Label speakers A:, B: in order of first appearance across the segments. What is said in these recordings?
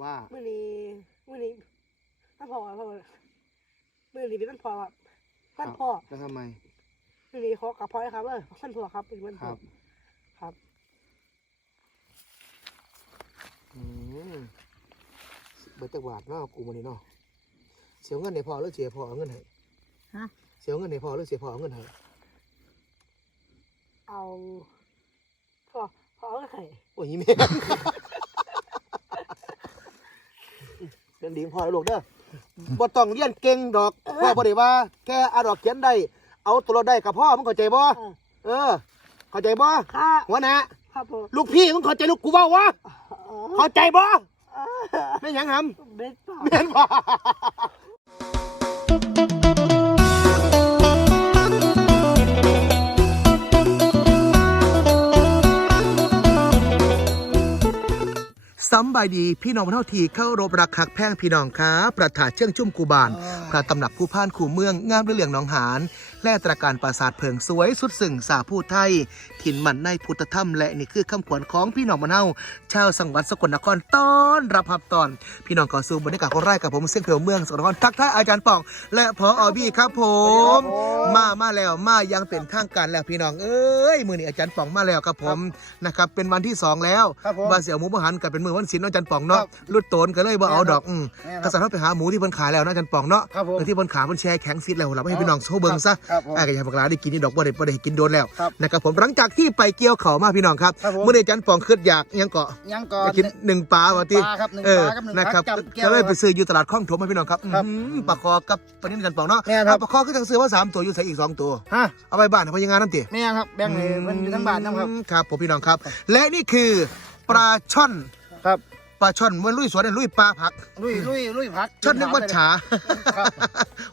A: ว่า
B: มื่อนี้มื่อนี้ท่านพ่อครับพ่อมื่อนี้เป็นท่านพ่อครับท่านพ่อ
A: แล้วทำไม
B: มื่อนี้ขอกับพ่อครับเออท่านพ่อครับเป็นวัน
A: ค
B: พ่อ
A: รับ
B: ครับ
A: อืมเบิดจักบาทเนาะกูมันนี่เนาะเสียเงินในพอหรือเสียพอเอาเงินให้
B: ฮะ
A: เสียเงินในพอหรือเสียพอเอาเงินให้
B: เอาพ่อพ่อเอาไข่
A: โอ้ยแม่ เรียนดีพอแล้วลูกเด้อบ่ต้องเรียนเก่งดอกพ่อบ่ได้ว่า แค่เอาดอกเขียนได้ เอาตัวเราได้กับพ่อมึงเข้าใจบ่
B: เออ
A: เออเข้าใจบ่
B: ข้า
A: หัวหน้า
B: ครับผม
A: ลูกพี่มึงเข้าใจลูกกูเว้าวะ
B: เออ
A: เข้าใจบ่
B: เออ
A: ไม่หยังห
B: เบ็ดเปล่าำ
A: แม่นบ่ สำบายดีพี่น้องเท่าทีเข้ารบรักคักแพ่งพี่น้องค้าประถาเชื่องชุ่มกูบานพระตำหนักผู้พ่านขู่เมืองงามด้วยเหลืองหนองหาน และตระการปราสาทเพิงสวยสุดสึ่งสาผู้ไทย ถิ่นมันในพุทธธรรมและนี่คือคำขวัญของพี่น้องมะเนาชาวสังหวัดสกลนครต้อนรับหับตอน พี่น้องก่อสู้บรรยากาศของไร่กับผมเสียงเพียวเมืองสกลนครทักทายอาจารย์ป่อง และพออบี้ครับผม มามาแล้วมายังเป็นทางการแล้วพี่น้องเอ้ยมือนี้อาจารย์ป่องมาแล้วครับผมนะครับเป็นวันที่สองแล้ว
C: ครับผม
A: ว่าเสี่ยวหมูบหันกันเป็นมือวันศิลป์เนาะอาจารย์ป่องเนาะ
C: ครับ
A: ลุดโตนก็เลยว่าเอาดอกอืม
C: แม่น
A: กษัตริย์เขาไปหาหมูที่เพิ่นขายแล้วเนาะอาจารย์ป่องเนาะ
C: ครับผม
A: เออที่เพิ่นขายเพิ่นแชร์แข็งฟิตแล้วเราไม่ให้พี่น้องโชว์เบิ่งซะ
C: ครับผม
A: ไอ้ก็อยากบอกลาได้กินนี่ดอกบ่ได้บ่ได้กินโดนแล้ว
C: ครับ
A: นะครับผมหลังจากที่ไปเกี่ยวเขามาพี่น้องครับ
C: ครับผม
A: เมื่อเดือนจันทร์ป่องขึ้นอยากยังเกาะ
C: ยังก่อ
A: อยานกกินหนึ่งปลาว่าติ
C: ปลาครับหนึ่ง
A: เออ
C: ปลาครับหนึ่ง
A: นะครับ
C: ปลาจับแก้ว
A: ก็เลยไป
C: ครับ
A: ซื้ออยู่ตลาดคลองถมมาพี่น้องครับ
C: ครับ
A: อื้อหือปลาคอกับปลานิ่มจันทร์ป่องเนาะ
C: แม่นครับ
A: เอาปลาคอก็จะซื้อว่าสามตัวอยู่ใส่อีกสองตัว
C: ฮะ
A: เอาไปบ้านให้พนักงานนั่นติ
C: แม่ครับแบ่งให้มันอยู่ทั้งบ้านนะครับ
A: ครับผมพี่น้องครับ และนี่คือปลาช่อน
C: ครับ
A: ปลาช่อนเมื่อลุยสวนเนี่ยลุยปลาผัก
C: ลุยลุยลุยพัก
A: ช่อนนึกว่าฉา
C: ครับ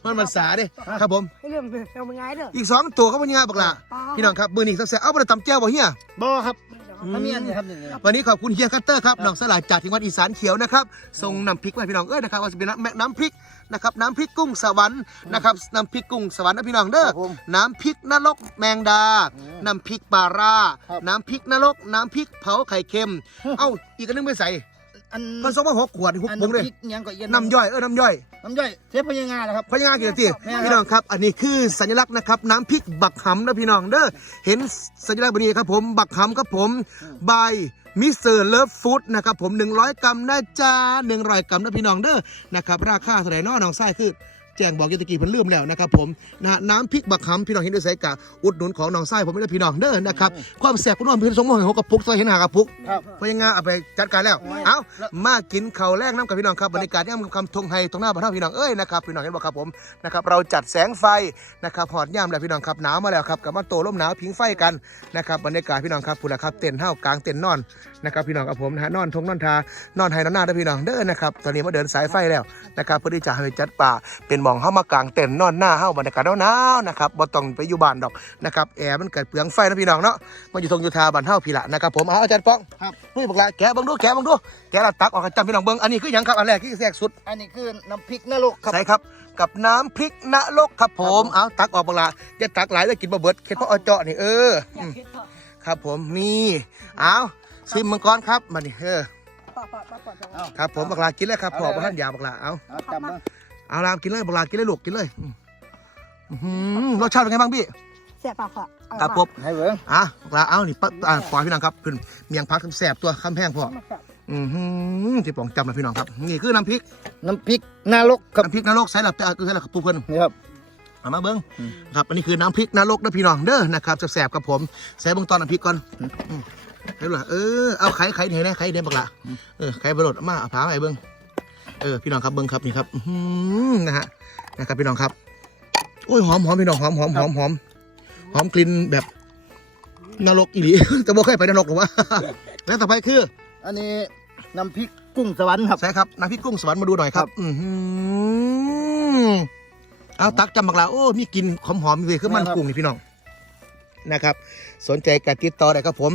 A: มันมันสาเด้ครับผม
B: ให้เรื่องเอาเป็นไงเด้อ
A: อีกสองตัวก็เป็นยังไงบักละ
B: ปลา
A: พี่น้องครับมือนี้สักแซ่เอาไปตำแจ้วบ่เฮีย
C: บ่ครับ
A: อืม
C: ถ้ามีอันนี้ครับนี่ครับ
A: วันนี้ขอบคุณเฮียคัตเตอร์ครับน้องสลายจากจังหวัดอีสานเขียวนะครับส่งน้ำพริกมาให้พี่น้องเอ้ยนะครับว่าจะเป็นน้ำน้ำพริกนะครับน้ำพริกกุ้งสวรรค์นะครับน้ำพริกกุ้งสวรรค์นะพี่น้องเด้อ
C: ครับผม
A: น้ำพริกนรกแมงดา
C: อืม
A: น้ำพริกปลาร่า
C: ครับ
A: น้ำพริกนรก น้ำพริกเผาไข่เค็ม เอ้าอีกอันนึงไม่ใส่
C: อัน
A: มันส่งมาหกขวดหก
C: อัน
A: ปุงเลย
C: น้ำพริกยังก็เย็น
A: น้ำย่อยเออน้ำย่อย
C: น้ำย่อยเทพพญางานะครับ
A: พยังงานกี่นาที
C: แม่ครับ
A: พี่น้องครับ อันนี้คือสัญลักษณ์นะครับน้ำพริกบักหำนะพี่น้องเด้อเห็นสัญลักษณ์แบบนี้ครับผมบักหำครับผมบายมิสเตอร์เลิฟฟู้ดนะครับผม 100 กรัมนะจ๊ะ100กรัมนะพี่น้องเด้อนะครับราคาเท่าไหร่เน้อน้องไส้คือ แจ้งบอกอยูตะกี้เพิ่นลืมแล้วนะครับผมนะฮะน้ำพริกบักหำพี่น้องเห็นด้วยสายกะอุดหนุนของน้องไส้ผมไม่ได้พี่น้องเด้อนะครับความแสบคุณน้องเพิ่นส่งมาให้หกกระปุกซอยเห็นหากระปุก
C: ครับ
A: พยังงานเอาไปจัดการแล้ว
C: โอ้ย
A: เอามากินข้าวแรกน้ำกับพี่น้องครับบรรยากาศย่ำคำทงไทยตรงหน้าบ้านเท่าพี่น้องเอ้ยนะครับพี่น้องเห็นบ่ครับผมนะครับเราจัดแสงไฟนะครับหอดย่ำแล้วพี่น้องครับหนาวมาแล้วครับกับมาโตร่มหนาวพิงไฟกันนะครับบรรยากาศพี่น้องครับพูดแล้วครับเต็นท์เท่ากลางเต็นท์นอนนะครับพี่น้องกับผมนะฮะนอนทงนอนทานอนไฮนอนหน้าเด้อพี่น้องเด้อนะครับตอนนี้มาเดินสายไฟแล้วนะครับเพื่อที่จะให้ไปจัดป่าเป็นหมองเข้ามากลางเต็นท์นอนหน้าเฮาบรรยากาศหนาวๆนะครับบ่ต้องไปอยู่บ้านดอกนะครับแอร์มันเกิดเปลืองไฟนะพี่น้องเนาะมาอยู่ทงอยู่ทาบ้านเฮาพี่ละนะครับผมเอาอาจารย์ป้อง
C: ครับ
A: นี่บอกละแกะเบิ่งดูแกะเบิ่งดูแกะและตักออกให้จำพี่น้องเบิ่งอันนี้คือหยังครับอันแรกที่แทรกสุด
C: อันนี้คือน้ำพริกนรกครับ
A: ใส่ครับกับน้ำพริกนรกครับผม
C: ครับผม
A: เอาตักออกบอกละอย่าตักหลายเลยกินบ่เบิดเข็ดเพราะเอาเจาะนี่เอออืมครับผมนี่เอาชิมมังกรครับมานี่เออ
B: ปลาปลาปลาปลาปลา
C: เอา
A: ครับผมบอกลากินเลยครับ
C: เอา
A: พ่อ
C: เลย
A: บ่ท่านอยาบอกลาเอา
C: เอาจับมา
A: เอาลามกินเลยบอกลากินเลยลูกกินเลยอืมอื้อหือรสชาติเป็นไงบ้างพี่
B: แซ่บปลาปลา
A: ครับผม
C: ให้เบิ่ง
A: อะบอกลาเอานี่ปั๊บอะขอให้พี่น้องครับเพิ่นเมียงพักแสบตัวคำแพงพ่ออือหือที่ปองจำนะพี่น้องครับ นี่คือน้ำพริก
C: น้ำพริกนรกครับ
A: น้ำพริกนรกใส่หลับแต่คือใส่หลับปูเพิ่น
C: นี่ครับ
A: เอามาเบิ้ง
C: อืม
A: ครับอันนี้คือน้ำพริกนรกนะพี่น้องเด้อนะครับแสบๆกับผมใส่เบิ้งตอนน้ำพริกก่อนอืมเห็นบ่ล่ะเออเอาไข่ไข่เห็นไหมไข่เด่นบักละเออไข่บรดเอามาเอาผาไปเบิ้ง เออพี่น้องครับเบิ้งครับนี่ครับอื้อหือนะฮะนะครับพี่น้องครับ โอ้ยหอมหอมพี่น้องหอมหอมหอมหอมหอมกลิ่นแบบนรกอีหลีแต่บ่เคยไปนรกหรอกวะแล้วต่อไปคือ
C: อันนี้น้ำพริกกุ้งสวรรค์ครับ
A: ใช่ครับน้ำพริกกุ้งสวรรค์มาดูหน่อยครับ อือหือเอาตักจำบักลาโอ้มีกลินหอมหอมๆเลยคือมัน
C: ครับ
A: กุ้งนี่พี่น้องนะครับ สนใจกัติดต่อได้ครับผม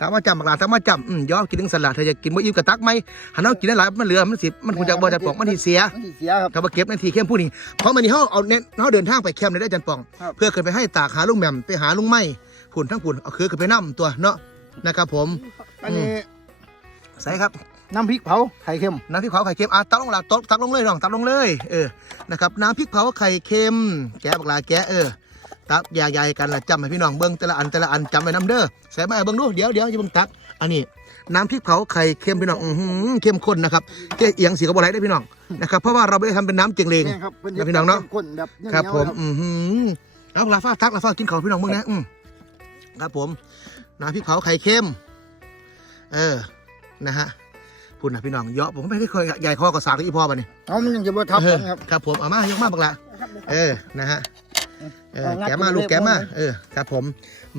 A: ถามว่าจำบักลาถามว่าจำอืมย่อกินถึงสลัดเธอจะกินบ่อิ่มกับตักไหมหันเอากินได้หลายมันเหลือมันสิมันคงจะบ่จะปอกมันทีเสีย
C: มันสิเสียครับ
A: ถ้ามาเก็บนาทีเข้มผู้นี้เพราะมันนี่เขาเอาเน้นเขาเดินทางไปแคมป์เลยได้ออาจันปอง
C: ครับ
A: เพื่อขึ้นไปให้ตากหาลุงแหม่มไปหาลุงไม้ผุนทั้งผุนเอาคือขึ้นไปนั่ตัวเนาะนะครับผม
C: อันนี้
A: ใส่ครับ
C: น้ำพริกเผาไข่เค็ม
A: น้ำพริกเผาไข่เค็มอะตักลงละตกตักลงเลยน้องตักลงเลยเออนะครับน้ำพริกเผาไข่เค็มแกะบักลาแกะเออ ตักใหญ่ๆกันละจำให้พี่น้องเบิ้งแต่ละอันแต่ละอันจำไว้น้ำเด้อใส่มาให้เบิ้งดูเดี๋ยวเดี๋ยวอย่าเบิ้งตักอันนี้น้ำพริกเผาไข่เค็มพี่น้องอือหือเข้มข้นนะครับเกเอียงสีกระบอกไรได้พี่น้องนะครับเพราะว่าเราไม่ได้ทำเป็นน้ำเจงเลง
C: แม่ครับเพิ่
A: แล้วพี่น้องเนาะ
C: ข้ข้นแบบเหนียวๆ
A: ครับผม
C: ครับ
A: อือหือเอาลาฟ้าตักลาฟ้ากินข้าวพี่น้องเบิ้งนะอืมครับผมน้ำพริกเผาไข่เค็ม เออ นะฮะพูดนะพี่น้องเยอะผมไม่ได้เคยใหญ่คอกับสากกับอีพ่อป่ะนี่
C: เอามันยังจะบ่ทับกันครับ
A: ครับผมเอามายกมาบักละ
B: นะครับเดี๋ยว
A: เออ นะฮะ เออ
C: เอางัด
A: แกะมา
C: ไปเลย
A: ลูกแกะมา
C: พ่อ
A: เออครับผม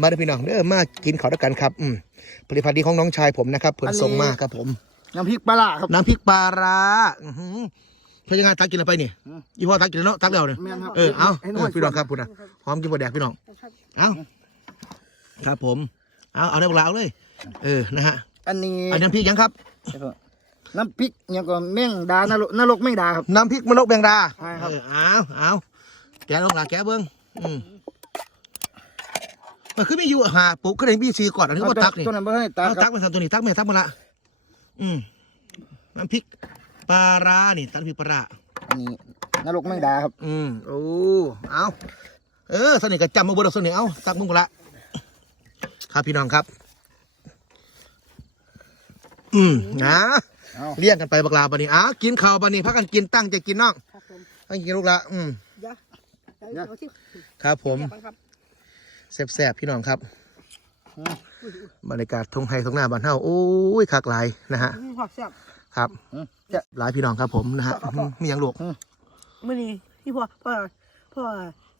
A: มาเด้อพี่น้องเด้อมากินข้าวด้วยกันครับอืมผลิตภัณฑ์ดีของน้องชายผมนะครับเผื่อส่งมาครับผม
C: น้ำพริกปลาร้าครับ
A: น้ำพริกปลาร้าอือหือเพื่อยังไงตักกินอะไรไปนี่
C: อืม
A: อีพ่อตักกินแล้วเนาะตักแล้วเนี่ย
C: แม่นครับ
A: เออเอา
C: ให้
A: เอ
C: น้
A: อ
C: อย
A: พี่น้องครับพูดนะหอมกินบดแดกพี่น้อง
B: นะครับ
A: เอาครับผมเอาเอาได้บักละเอาเลย เออนะฮะ
C: อันนี้
A: อันน้ำพริกยังครับ
C: น้ำพริกยังก็แม่งดานรกนรกแม่งดาครับ
A: น้ำพริกมะนกแบงดา
C: ใช่ครับ
A: เออเอาเอาแกะลงละแกะเบิ้ง อืมมันคือมีอยู่หาปุ๊กก็เลยมีซีก่อนอันนี้ก็ตักนี่
C: ตัวนั้นบ่ให้ตัก
A: เอา
C: ค
A: ตั
C: รั
A: ก
C: บ
A: มาทำตัวนี้ตักมาตักมาละอืมน้ำพริกปลาร้านี่ตักน้ำพริกปลาร้า
C: อันนี้นรกแม่งดาครับ
A: อืมโอ้เอาเออสนิทกับจำมาบนเราสนิทเอาตักมึงกูละครับพี่น้องครับ อืมนะ
C: เอา
A: เลี้ยงกันไปบักลาบันนี้อ้ากินข้าวบันนี้พักกันกินตั้งใจกินน้อง
B: ครับผม
A: ตั้งใจกินลูกละอืม
B: เดี๋ยวเดี๋ยวเอาที่
A: ครับผม
B: แกะก่อนครับ
A: แซ่บๆพี่น้องครับบรรยากาศทงไฮทงหน้าบ้านเฮาโอ้ยคักหลายนะฮะ
B: อืมผักแซ่บ
A: ครับ
C: อืม
A: หลายพี่น้องครับผมนะฮะ
B: ครับผม
A: มีอย่างลูก
B: มื่อนี้พี่พ่อพ่อพ่อ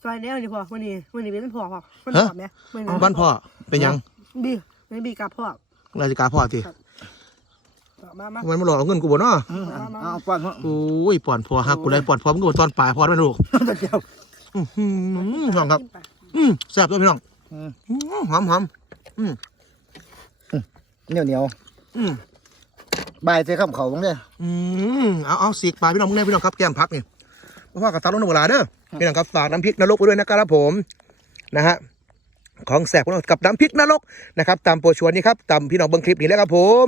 B: ซอยแนวนี่พ่อมื่อนี้มื่อนี้เป็นพ่อพ่อมัน
A: ฮะ
B: พ่อไหมมื่อนี้
A: บ้านพ่อเป็นหยัง
B: บีมื่อนี้บีกับพ่อ
A: ราชการพ่อที
B: มามา
A: มันมาหลอกเอาเงินกูบ่เนาะ
C: อืมเอาเอาป้อนเขา
A: โอ้ยป่อนพ่อฮักกูเลยป่อนพ่อมึงก็บ่ตอนปลายพ่อด้วยลูก
C: เดียว
A: อื้อหือน้องครับ อืมแซ่บด้วยพี่น้อง
C: อืม
A: อื้อหอมหอมอืม
C: เหนียวเหนียว
A: อืม
C: ๆบายใส่ข้ามเขาบ้างเด้อ
A: อืมเอาเอาสีกปลาพี่น้องมึงได้พี่น้องครับแก้มพักนี่พ่อกับตาลงนเวลาเด้อพี่น้องครับฝากน้ำพริกนรกไว้ด้วยนะครับผมนะฮะของแสบของเรากับน้ำพริกนรกนะครับตามโปรชวนนี้ครับตามพี่น้องเบิ้งคลิปนี้แล้วครับผม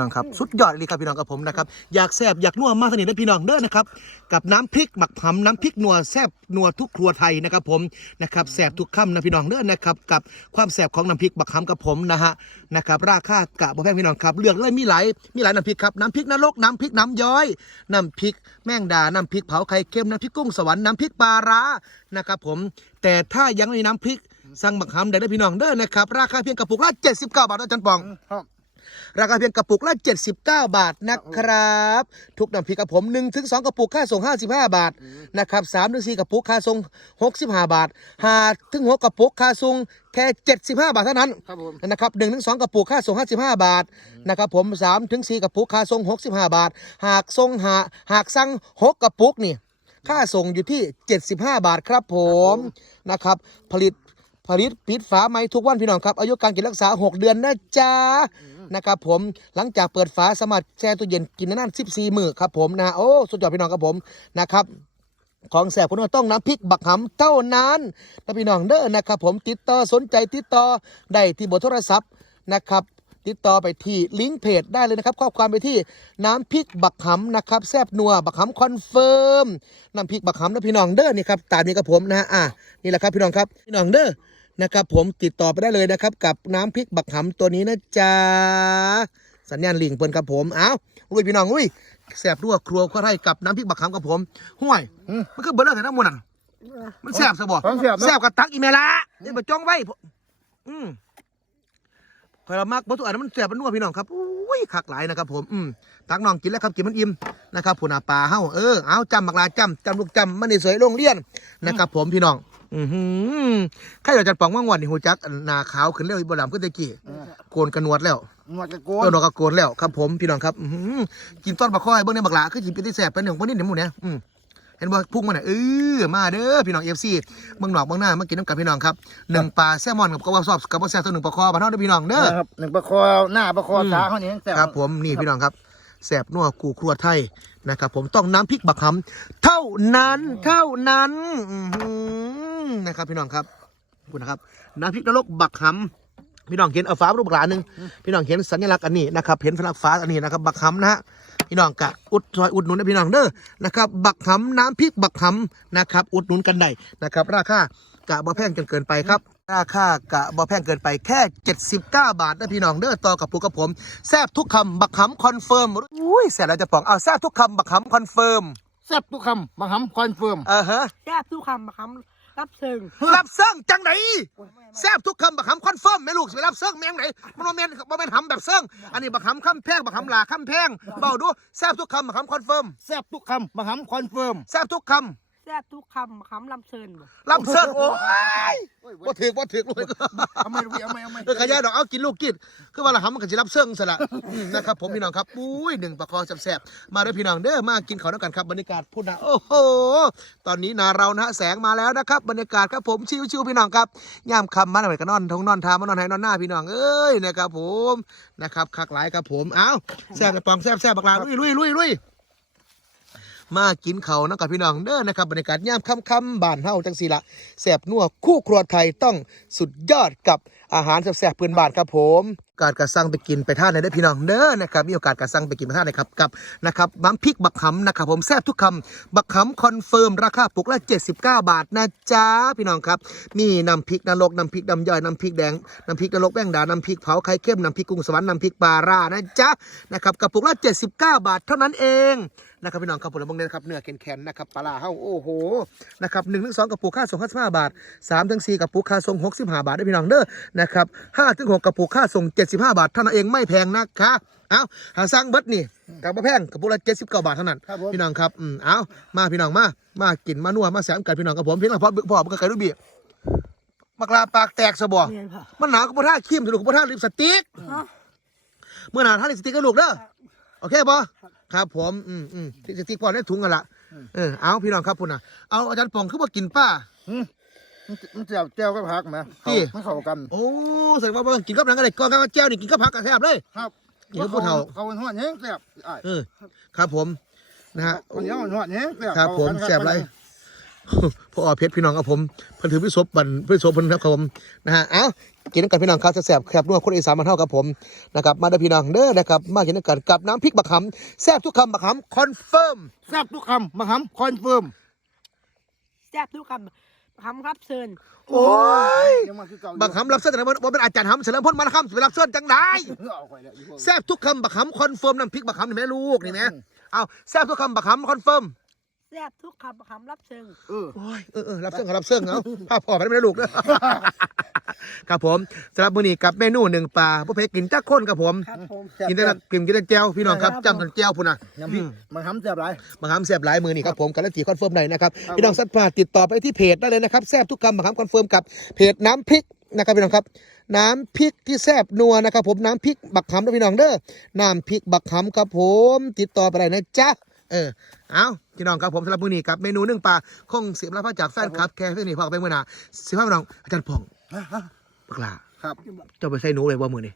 A: ี่น้องครับสุดยอดเลยครับพี่น้องกับผมนะครับอยากแซบอยากนัวมาสนิทเลยพี่น้องเด้อนะครับกับน้ำพริกหมักผำน้ำพริกนัวแซบนัวทุกครัวไทยนะครับผมนะครับแซบทุกค่ำนะพี่น้องเด้อนะครับกับความแซบของน้ำพริกหมักผำกับผมนะฮะนะครับราคากะบ่แพงพี่น้องครับเลือกเลยมีหลายมีหลายน้ำพริกครับน้ำพริกนรกน้ำพริกน้ำย้อยน้ำพริกแมงดาน้ำพริกเผาไข่เค็มน้ำพริกกุ้งสวรรค์น้ำพริกปลาร้านะครับผมแต่ถ้ายังไม่มีน้ำพริกสั่งหมักผำได้เด้อพี่น้องเด้อนะครับราคาเพียงกระปุกละ79บาทนะอาจารย์ปอง
C: ครับ
A: ราคาเพียงกระปุกละ 79 บาทนะครับ ทุกน้ำพริกกับผม1ถึง2กระปุกค่าส่ง 55 บาทนะครับ3ถึง4กระปุกค่าส่ง 65 บาท5ถึง6กระปุกค่าส่งแค่ 75 บาทเท่านั้น
C: ครับผม
A: นะครับ1ถึง2กระปุกค่าส่ง 55 บาทนะครับผม3ถึง4กระปุกค่าส่ง 65 บาท หากส่งหาหากสั่ง6กระปุกนี่ค่าส่งอยู่ที่ 75 บาทครับผมนะครับผลิตผลิตปิดฝาไม้ทุกวันพี่น้องครับ อายุการเก็บรักษา 6 เดือนนะจ๊ะ นะครับผมหลังจากเปิดฝาสามารถแช่ตู้เย็นกินนานๆ14มื้อครับผมนะโอ้สุดยอดพี่น้องครับผมนะครับของแสบคนต้องน้ำพริกบักหำเท่านั้นนะพี่น้องเด้อนะครับผมติดต่อสนใจติดต่อได้ที่เบอร์โทรศัพท์นะครับติดต่อไปที่ลิงก์เพจได้เลยนะครับข้อความไปที่น้ำพริกบักหำนะครับแซบนัวบักหำคอนเฟิร์มน้ำพริกบักหำนะพี่น้องเด้อนี่ครับตามนี้กับผมนะอะนี่แหละครับพี่น้องครับพี่น้องเด้อ นะครับ ผมติดต่อไปได้เลยนะครับ กับน้ำพริกบักหำตัวนี้นะจ๊ะสัญญาณลิงก์เปิ้นครับผมเอ้าอุ้ยพี่น้องอุ้ยแสบด้วยครัวข้าวไร่กับน้ำพริกบักหำกับผมห่วย
C: อืม
A: มันก็เบิดแล้วแต่ทั้งหมดนั่นมันแสบซะบ่
C: ของแซ่บเนอะ
A: แสบกับตักอีเมละนี่มาจ้องไว้ผมอืมคอยเรามากเพราะทุกอันนนมันแสบมันนัวพี่น้องครับอุ้ยคักหลายนะครับ ผมอืมตักน้องกินแล้วครับกินมันอิ่มนะครับผู้นาปลาเฮาเออเอาจำบักลาจำจำลูกจำมันในสวยโรงเรียนนะครับ ผมพี่น้อง อือหือใครอยากจะปองว่างวันนี่หูจักหนาขาวขึ้นแล้วอีบดำขึ้นตะกี้โกนกันหนวดแล้ว
C: หนวดกระโก
A: เอนอดอกกระโกนแล้วครับผมพี่น้องครับอื้อหือกินต้นบักคอยเบิ้งในบักหลาคือกินเป็นที่แสบเป็นหนึ่งพวกนี้เดี๋ยวหมูเนี่ยอืมเห็นบ่พุ่งมาเนี่ยเออมาเด้อพี่น้องเอฟซีเมืองนอกเมืองหน้ามากินน้ำกับพี่น้องครับหนึ่งปลาแซลมอนกับกระว่าซอบกับกระแซลตัวหนึ่งปลาคอบ้านเฮาเด้อพี่น้องเด้อ
C: นะครับหนึ่งประคอหน้าประคอ
A: อืม
C: ขาเขานี่แซ่บ
A: ครับผมนี่พี่น้องครับแสบนัวกูครัวไทยนะครับผมต้องน้ำพริกบักหำเท่านั้นเท่านั้นอื้อหือ นะครับพี่น้องครับขอบคุณนะครับน้ำพริกนรกบักหำพี่น้องเห็นเอาฟ้ารูปหลานหนึ่งพี่น้องเห็นสัญลักษณ์อันนี้นะครับเห็นสัญลักษณ์ฟ้าอันนี้นะครับบักหำนะฮะพี่น้องกะอุดซอยอุดหนุนนะพี่น้องเด้อนะครับบักหำน้ำพริกบักหำนะครับอุดหนุนกันได้นะครับ ราคากะบ่แพงจนเกินไปครับราคากะบ่แพงเกินไปแค่ 79 บาทนะพี่น้องเด้อต่อกับปูกับผมแซบทุกคำบักหำคอนเฟิร์มอุ้ยแซบแล้วจะปองเอาแซบทุกคำบักหำคอนเฟิร์ม
C: แซ่บทุกคำมาหำคอนเฟิร์ม
A: เออฮะ
B: แซ่บทุกคำคำ รับเชิง
A: รับเซิงจังไหนแซบทุกคำบักหำคอนเฟิร์มแม่ลูกสิไปรับเซิงแม่งไหนมันบ่แม่นบ่แม่นหำแบบเซิงอันนี้บักหำคำแพงบักหำหลาคำแพงเบาดูแซบทุกคำบักหำคอนเฟิร์ม
C: แซ่บทุกคำมาหำคอนเฟิร์ม
A: แซบทุกค
B: แซ่บทุกคำคำรับเชิญบ่ำ
A: รับเซิงโอ้ย
C: โอ้ย
A: บ่ถือบ่ถือเลย
C: เอาไม่รู้เอาไม่เอาไม่
A: เออขยายดอกเอากินลูกกินคือว่าละหำมันก็สิรับเซิงซะละอืมนะครับผมพี่น้องครับปุ้ยหนึ่งปลาคอแซ่บๆมาด้วยพี่น้องเด้อมากินข้าวด้วยกันครับบรรยากาศพูดนะโอ้โหตอนนี้นาเรานะฮะแสงมาแล้วนะครับ บรรยากาศครับผมชิวๆพี่น้องครับยามคำมาหน่อยก็นอนทงนอนทามานอนให้นอนหน้าพี่น้องเอ้ยนะครับผมนะครับคักหลายครับผมเอ้าแซ่บกระปองแซ่บแซ่บบักลาลุยลุยลุยลุย มากินเขาวนะครับพี่น้องเด้อนะครับบรรยากาศยามค่ำๆบ้านเฮาจังสีละแสบนัวคู่ครัวไทยต้องสุดยอดกับ อาหารแซ่บๆพื้นบ้านครับผมการกระสังไปกินไปท่านในได้พี่น้องเด้อนะครับมีโอกาสกระสังไปกินไปท่านนะครับกับนะครับน้ำพริกบักหำนะครับผมแซ่บทุกคำบักหำคอนเฟิร์มราคาปุกละ 79 บาทนะจ๊ะพี่น้องครับมีน้ำพริกนรกน้ำพริกดำย่อยน้ำพริกแดงน้ำพริกนรกแป้งดาน้ำพริกเผาไข่เค็มน้ำพริกกุ้งสวรรค์น้ำพริกปลาร่านะจ๊ะนะครับกระปุกละ 79 บาทเท่านั้นเองนะครับพี่น้องครับผลไม้นครับเนื้อแข็งๆนะครับปลาร่าเฮาโอ้โหนะครับหนึ่งถึงสองกระปุกค่าส่ง55บาทสามถึงสี่กระปุกค่าส่ง65บาทได้อพี่น้องเด้อนะครับห้าถึงหกกระปุกค่าส่ง 75 บาทเท่านั้นเองไม่แพงนะคะเอาหาสร้างเบิดนี่กับบ่แพงกระปุกละ79 บาทเท่านั้น
C: ครับผม
A: พี่น้องครับอืมเอามาพี่น้องมา มากินมานัวมาแสมกันพี่น้องกับผมเพียงแต่พอพอมันก็ไก่รูบีมักลาปากแตกสะบอ
B: เรียนค่ะ
A: มันหนาวก็บ่ท่าขี้มสนุกก็บ่ท่าลิปสติกเมื่อหนาวท่าลิปสติกก็ลูกเด้อโอเคปะครับผมอืมอืมลิปสติกพอได้ถุงกันละเออเอาพี่น้องครับพุ่นน่ะเอาอาจารย์ป่องคือว่ากินป้า
C: หืม มันมันเจียวเจียวก็พักไหม
A: ที่
C: มันเข้ากัน
A: โอ้แสดงว่าบ่ต้องกินกับหนังอะไรก่อนกับแจ้วนี่กินกับผักกระแทบเลย
C: ครับ
A: นี่คือผู้เฒ่า
C: เขาเป็นหัวเนี้ยแซ่บอ้าย
A: เออครับผมนะฮะ
C: คนเนี้ยมันหัวเนี้ยแซ่บ
A: ครับผม
C: เข้ากัน
A: แซ่บไรพอเพชรพี่น้องครับผมเพิ่นถือพิศพบันพิศพเพิ่นครับผมนะฮะเอ้ากินกันพี่น้องครับแซ่บๆแคบนัวคนอีสานมาเท่ากับผมนะครับมาเด้อพี่น้องเด้อนะครับมากินกันกับน้ำพริกบักหำแซ่บทุกคำบักหำคอนเฟิร์ม
C: แซ่บทุกคำมาหำคอนเฟิร์ม
B: แซ่บทุกคำ คำรับเชิญ
A: โอ้ย
C: ยังมาคือเก่า
A: บักหำรับเส้นแต่ว่าเป็นอาจารย์หำเสริมพ้นมาละคำสิไปรับเส้นจังได้
C: เอาไปแล้วอีพวก
A: แซ่บทุกคำบักหำคอนเฟิร์มน้ำพริกบักหำนี่แม่ลูกนี่แม่เอาแซ่บทุกคำบักหำคอนเฟิร์ม
B: แซ่บทุกคำคำรับเชิง
C: เออ
A: โอ้ยเออเออรับเสื้อรับเสื้อเอาผ้าพ่อไปไม่ได้ลูกเด้อครับผมสำหรับมื้อนี้กับเมนูหนึ่งปลาพวกเพกินจักคนครับผม
B: ครับผม
C: แซ่บ
A: กินได้ละกินกินได้แก้วพี่น้องครับ
B: ครับ
A: จำกันแก้วพุ่นนะ
C: น้ำพริกมาหำแซ่บไร
A: มาหามแซ่บหลายมือนี่ครับผมการันตีคอนเฟิร์มได้นะครับ
C: ครับ
A: พี่น้องสัตว์ป่าติดต่อไปที่เพจได้เลยนะครับแซ่บทุกคำมาหามคอนเฟิร์มกับเพจน้ำพริกนะครับพี่น้องครับ น้ำพริกที่แซ่บนัวนะครับผมน้ำพริกบักหำนะพี่น้องเด้อน้ำพริกบักหำครับผมติดต่อไปได้นะจ๊ะ เออ เอาพี่น้องครับผมสำหรับมื้อนี้กับเมนูนึ่งปลาคงเสียบรับพระจากแฟนคลับแค่เพื่อนนี่พอไปเมื่อหนาสิพ่อพี่น้องอาจารย์พองบักลา
C: ครับ
A: เจ้าไปใส่หนูเลยว่ามือนี่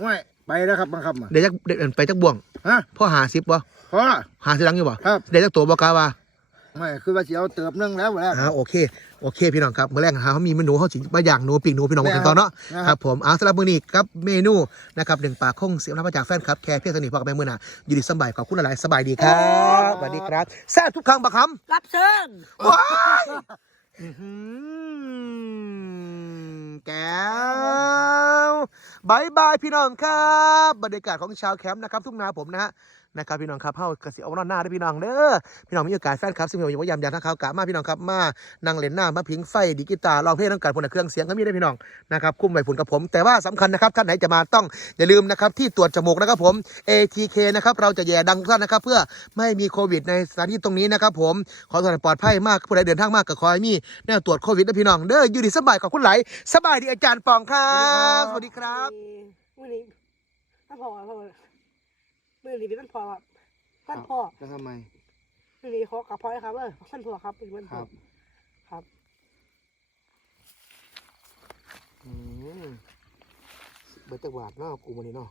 C: ไม่ไปแล้วครับบังคับมา
A: เดี๋ยวจักเดี๋ยวไปจักบ่วง
C: ฮะ
A: พ่อหาซิบบ่
C: พอละ
A: หาสิหลังอยู่บ่
C: ครับ
A: เดี๋ยวจักตัวบ่กล้าว่า
C: ไม่คือว่าสิเอาเติบนึงแล้วแหละ
A: อ่าโอเคโอเคพี่น้องครับเมื่อแรกหาเขามีเมนูเขาสิมาอย่างหนูปีกหนูพี่น้องมาถึงตอนเนาะ
C: นะครับ
A: ครับผมเอาสำหรับมื้อนี้ครับเมนูนะครับหนึ่งปลาคงเสียงรับมาจากแฟนครับแค่เพียงสนิทพอกับแม่มื้อน่ะอยู่ดีสบายขอบคุณหลายๆสบายดีครับสวัสดีครับแซ่บทุกครั้งบักคำ
B: รับเชิญ
A: ว้ายอื้อหือแก้วบายบายพี่น้องครับ บรรยากาศของชาวแคมป์นะครับ ทุ่งนาผมนะฮะ นะครับพี่น้องครับเฮากระสิเอานอนหน้าเด้พี่น้องเด้อพี่น้องมีโอกาสแฟนครับซึ่งผมอยู่ว่ายามยามทางเขากะมาพี่น้องครับมานั่งเล่นหน้ามาพิงไฟดีกีตาร์ร้องเพลงน้ำกันพนเครื่องเสียงก็มีได้พี่น้องนะครับคุ้มไว้ผุนกับผม แต่ว่าสำคัญนะครับท่านไหนจะมาต้องอย่าลืมนะครับที่ตรวจจมูกนะครับผม ATK นะครับเราจะแย่ดังท่านนะครับ เพื่อไม่มีโควิดในสถานที่ตรงนี้นะครับผมขอสถานปลอดภัยมากผู้ใดเดินทางมากก็ขอให้มีแนวตรวจโควิดนะพี่น้องเด้ออยู่ดีสบายขอบคุณไหลายสบายดีอาจารย์ปองครับสวัสดีครับ
B: มื่อนี้ท่านพ่อพอ มื่อนี้เป็นท่านพ่อครับท่านพ่อ
C: จะทำไม
B: มื่อนี้ขอกลับพ่อเลยครับเออท่านพ่อครับเป็นท่านพ่อ
C: ครับ
B: ครับ
A: อืมเบิดจักบาทเนาะกูมันนี่เนาะ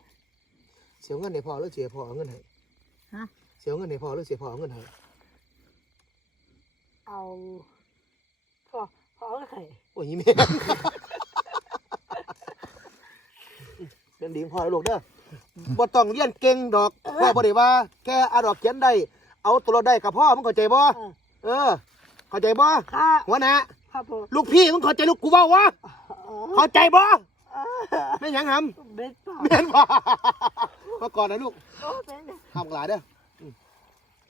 A: เสียเงินให้พอหรือเสียพอเอาเงินให้
B: ฮะ
A: เสียเงินให้พ่อหรือเสียพ่อเอาเงินให้
B: เอาพอพอเอาไง
A: โอ้ยแม่เรียนดีพ่อแล้วลูกเด้อ บ่ต้องเรียนเก่งดอกพ่อบ่ได้ว่า แค่อ่านออกเขียนได้ เอาตัวเราได้กับพ่อมึงเข้าใจบ่
B: เออ
A: เออ เข้าใจบ่
B: ค่ะ
A: หัวหน้า
B: ครับผม
A: ลูกพี่มึงเข้าใจลูกกูเว้าวะ
B: เออ
A: เข้าใจบ่
B: เออ
A: ไม่หยังห
B: เบ็ดเปล่าำ
A: แม่นบ่มาก่อนนะลูก
B: โอ้เบ็ดเนี่ย
A: ทำหลายเด้ออืม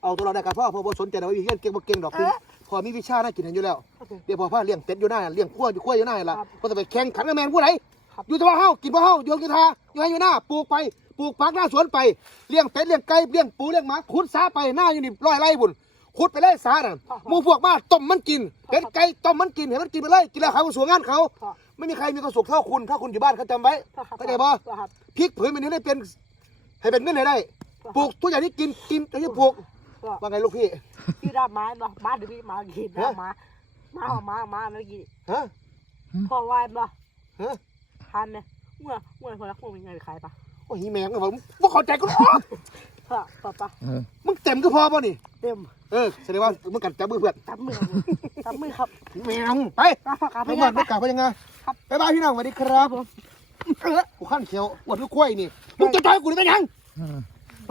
A: เอาตัวเราได้กับพ่อพ่อบ่สนใจนะว่าเรียนเก่งบ่เก่งดอกคือ
B: เอ๊ะ
A: พอมีวิชาน่ากินอยู่แล้ว
B: โอเค
A: เดี๋ยวพอพ่อเลี้ยงเป็ดอยู่หน้าเลี้ยงขั้วอยู่ขั้วอยู่หน้าล่ะ
B: ครับ
A: บ่ต้องไปแข่งขันกับแม่นผู้ใด
B: ครับ
A: อยู่แต่ว่าเฮากินบ่เฮาอยู่อยู่ทา อยู่ให้อยู่หน้าปลูกไปปลูกผักหน้าสวนไปเลี้ยงเป็ดเลี้ยงไก่เลี้ยงปูเลี้ยงหมาขุดสาไปหน้าอยู่นี่ร้อยไร่บุญขุดไปเลยสาน่ะหมู่พวกมาต้มมันกินเป็ดไก่ต้มมันกินให้มันกินไปเลยกินแล้วเขาก็สวงงานเขา
B: พ่อ
A: ไม่มีใครมีความสุขเท่าคุณถ้าคุณอยู่บ้านเขาจำไว้
B: พ่อครับ
A: เข้าใจบ่
B: พ่อครับ
A: พริกผืนมันนี้ได้เป็นให้เป็นเงินให้ได้
B: พ่อ
A: ปลูกทุกอย่างที่กินกินทุกอย่างที่ปลูก
B: พ่อ
A: ว่าไงลูกพี่
B: พี่รับไม้บ่มาเดี๋ยวพี่มากิน
A: ฮะ
B: นะมามาเอามามาเมื่อกี้
A: ฮะ
B: พ่อวายบ่
A: ฮะ
B: ทานเนี่ย เมื่อเมื่อพอรักพวกมึงไงขายปะ
A: โอ้ยแมงเหรอมึงบ่เขอใจกูหรอก
B: ปะ
C: ปะป
A: มึงเต็มก็พอป่ะนี่
B: เต็ม
A: เออแสดงว่ามึงกัดจับมือเพื่อน
B: จับมือจับมือครับ
A: แมงไป
B: กลับ
A: ไป
B: ยั
A: ง
B: ไง
A: กลับไปยังไง
B: ครับ
A: ไปบ้านพี่น้องสวัสดีครับผมกูขั้นเขียวอวดลูกล้วยนี่มึงจะจอยกูได้ยัง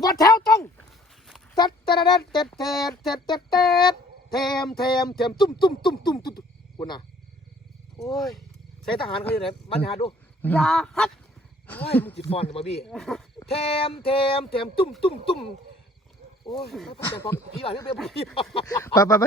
C: บอ
A: ดแถวต้องเตัดเตัดเตัดเต็ดเต็ดเต็ดเต็ดเต็มเต็มเต็มตุ้มตุ้มตุ้มตุ้มตุ้มคุณน่ะโอ้ยใช้ทหารเขาอยู่ไหนมันหาดู
B: อยาฮัด
A: โอ้ยมึงจิตฟอนกับมาบี้เทมเทมเทมตุ้มตุ้มตุ้มโอ้ยแต่พอพี่บ่าวพี่เบี้ยพี่
C: ไปไปไป